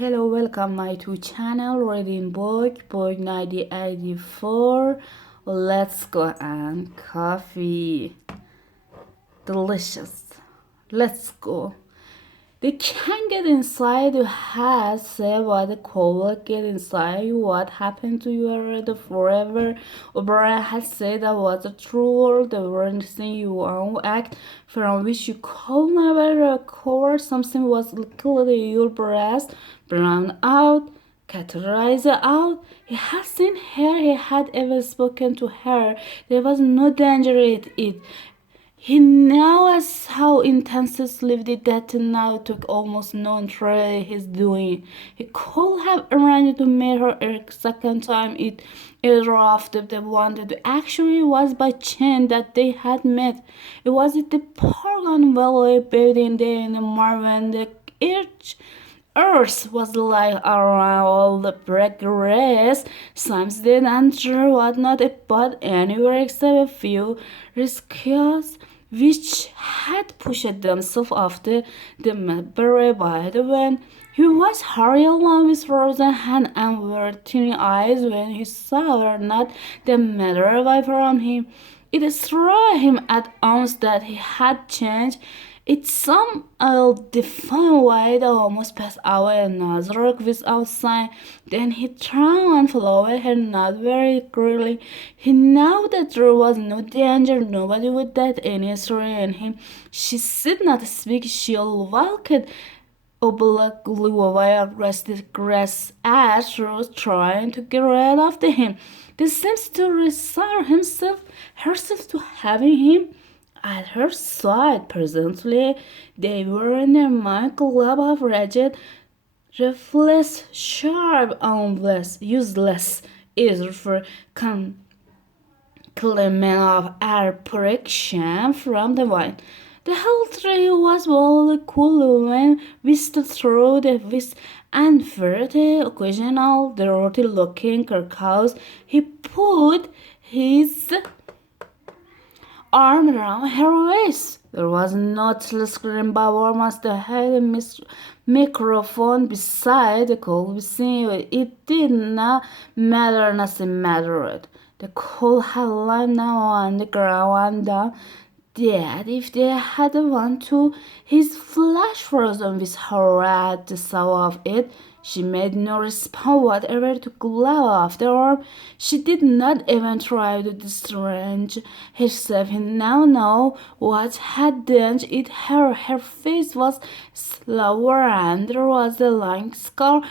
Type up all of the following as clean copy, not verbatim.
Hello, welcome my to channel reading book 1984. Let's go and coffee. Delicious. Let's go. They can't get inside your head, say what the cold get inside, what happened to you already forever. O'Brien had said that was the true world, the one thing you own act from which you could never recover. Something was liquid in your breast, brown out, categorized out. He had seen her, he had ever spoken to her. There was no danger in it. He knows how intensely the death now took almost no interest he's doing. He could have arranged to meet her a second time it after the one that actually was by chance that they had met. It was at the Paragon Valley building day in the when the earth was like around all the progress. Some did enter what not about anywhere except a few risks which had pushed themselves after the Mabere by the wind. He was hurried along with frozen hand and teary eyes when he saw her not the matter away from him. It struck him at once that he had changed. It some defined way that almost passed away another without sign. Then he turned and followed her not very clearly. He knew that there was no danger, nobody would die any story in him. She did not speak, she walked obliquely away across the grass as she was trying to get rid of him. This seems to resign herself to having him at her side. Presently, they were in a mind club of rigid, reflex, sharp, useless, eager for claimant of air protection from the wind. The whole tree was very cool when we stood through the west and for the occasional dirty-looking carcass. He put his arm around her waist. There was not scream but must had a microphone beside the cold scene. It did not matter, nothing mattered. The cold had lying now on the ground and down. That if they had want to, his flesh frozen with horror at the thought of it. She made no response whatever to glow after her. She did not even try to distract herself. He now knew what had done it her. Her face was slower and there was a long scar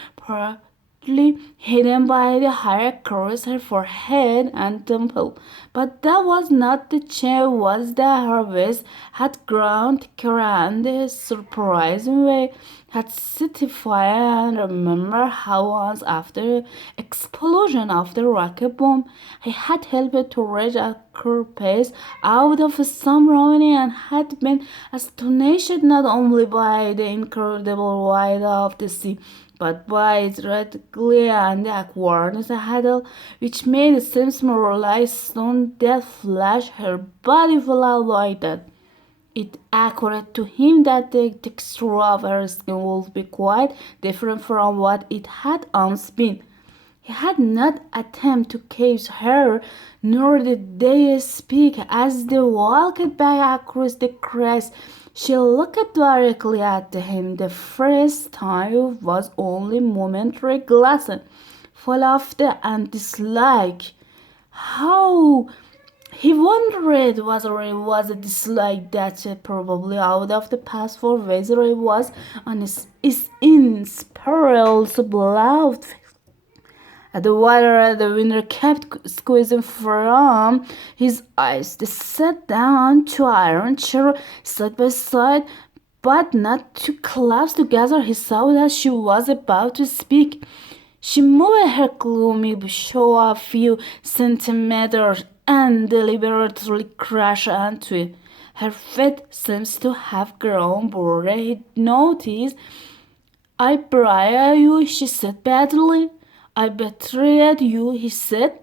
hidden by the hair across her forehead and temple. But that was not the change, was that her waist had grown thicker and in a surprising way had certified and remember how once after the explosion of the rocket bomb he had helped to reach a quick pace out of some ruin and had been astonished not only by the incredible width of the sea but by its red glare and the awkwardness handle, which made it seem more like stone that flashed her body felt like that. It occurred to him that the texture of her skin would be quite different from what it had once been. He had not attempted to catch her, nor did they speak as they walked back across the crest. She looked directly at him. The first time was only momentary glance, full of the and dislike. How he wondered whether it was a dislike that probably out of the past, for whether it was on his inspirable blood. The water at the window kept squeezing from his eyes. They sat down to iron chair side by side, but not too close together. He saw that she was about to speak. She moved her gloomy show a few centimeters and deliberately crashed onto it. Her feet seems to have grown broader. He noticed. "I bribe you," she said badly. "I betrayed you," he said.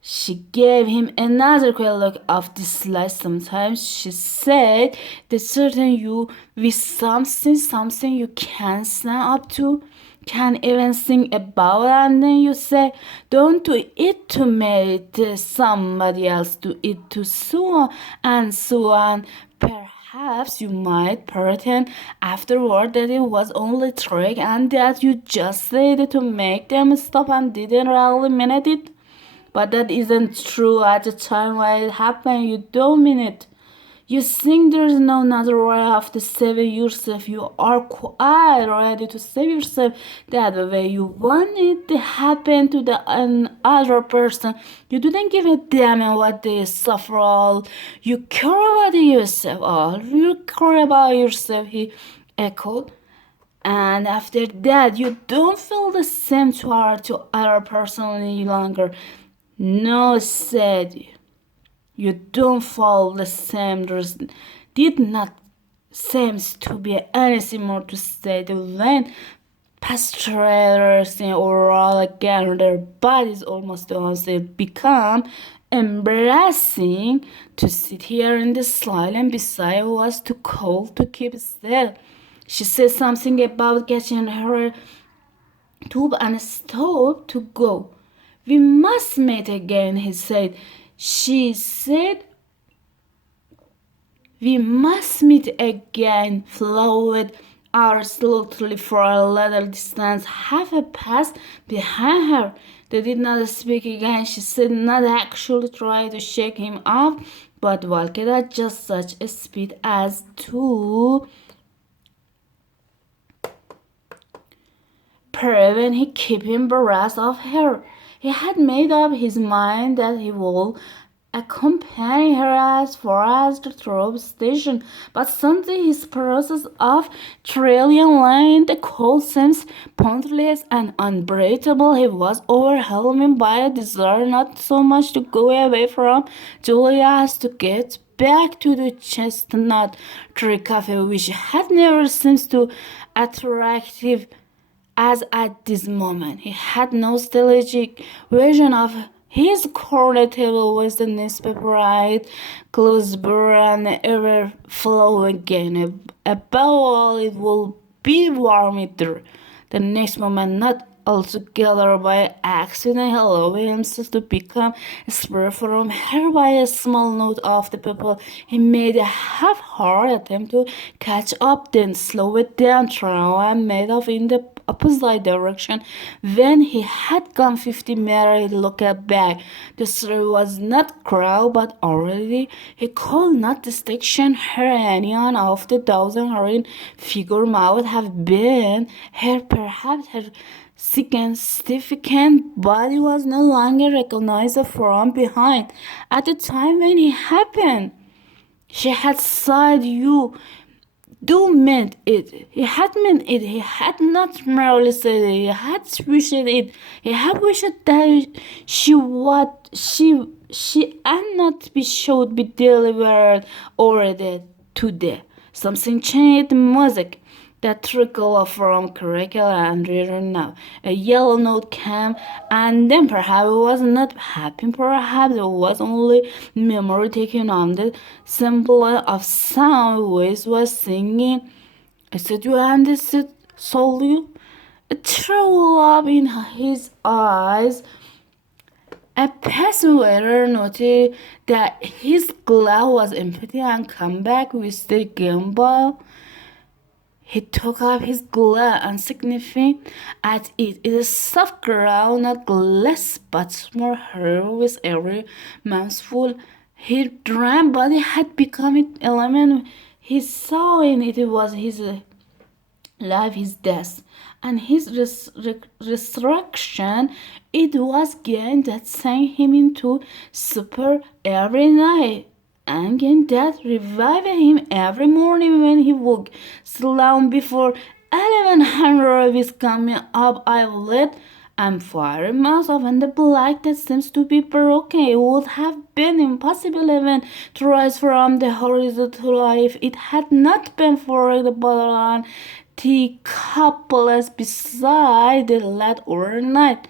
She gave him another quick look of dislike. "Sometimes," she said, "they threaten you with something you can't stand up to. can even think about it, and then you say, don't do it to make somebody else do it to so and so on. Perhaps you might pretend afterward that it was only trick and that you just said it to make them stop and didn't really mean it. But that isn't true. At the time when it happened, you don't mean it. You think there's no other way of to save yourself. You are quite ready to save yourself that way. You want it to happen to the other person. You didn't give a damn what they suffer all. You care about yourself all. You care about yourself, he echoed. And after that, you don't feel the same toward to other person any longer. No, said you don't feel the same. There did not seems to be anything more to say. The when pastors or all again, their bodies almost also become embarrassing. To sit here in the silence beside was too cold to keep still. She said something about getting her tube and stove to go. We must meet again, he said. She said, we must meet again, flowed out slowly for a little distance, half a pace behind her. They did not speak again. She said not actually try to shake him off, but walked at just such a speed as to prevent he keeping embarrassed of her. He had made up his mind that he would accompany her as far as the troop station, but suddenly his process of trillion line the cold seems pointless and unbearable. He was overwhelmed by a desire not so much to go away from Julia as to get back to the chestnut tree cafe, which had never seemed to attractive as at this moment. He had no nostalgic vision of his corner table with the newspaper right close by and ever flow again. Above all, it will be warm there. The next moment, not altogether by accident, he allowed himself to become spared from her by a small note of the people. He made a half-hearted attempt to catch up, then slow it down, try and made off in the opposite direction. When he had gone 50 meters, he looked back. The street was not crowded, but already he could not distinguish her any one of the dozen hurrying figure might have been her. Perhaps her significant body was no longer recognized from behind. At the time when it happened, she had said you do meant it. He had meant it. He had not merely said it. He had wished it. He had wished that she and not be should be delivered already today. Something changed the music that trickled from curricula and written now. A yellow note came, and then perhaps it was not happy, perhaps it was only memory taking on the symbol of sound voice was singing. I said you understood, soul you? A true love in his eyes. A passing waiter noted that his glass was empty and came back with the gimbal. He took up his glass and sniffing at it. It is soft ground, not less but more hard with every mouthful. He drank, but it had become an element. He saw in it was his life, his death, and his resurrection. It was gain that sang him into supper every night. And again that revived him every morning when he woke. Slow before 1100 is coming up, I lit and fire mouth and the black that seems to be broken. It would have been impossible even to rise from the horizon to life. It had not been for the bottle and teacups beside the light overnight.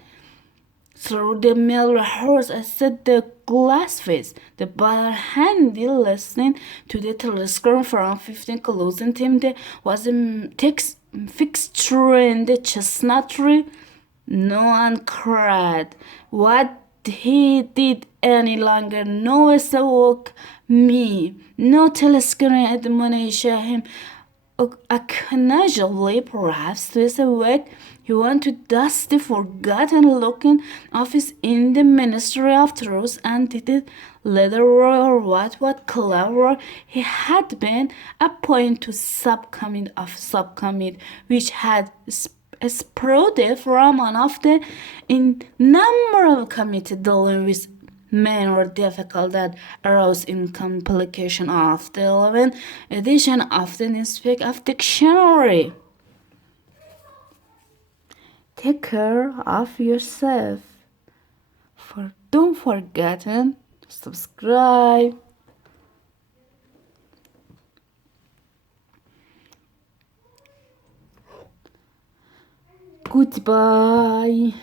Through the middle horse, I set the glass face, the bottle handle listening to the telescope from 15 closing time. There was a text fixture in the chestnut tree. No one cried what he did any longer. No woke me. No telescreen admonition him. Occasionally, perhaps, to his awake, he went to dusty, forgotten looking office in the Ministry of Truth and did leather work or what clever work. He had been appointed to subcommittee which had sprouted from one of the innumerable committees dealing with men or difficult that arose in complication of the 11th edition of the Newspeak of Dictionary. Take care of yourself. Don't forget to subscribe. Goodbye.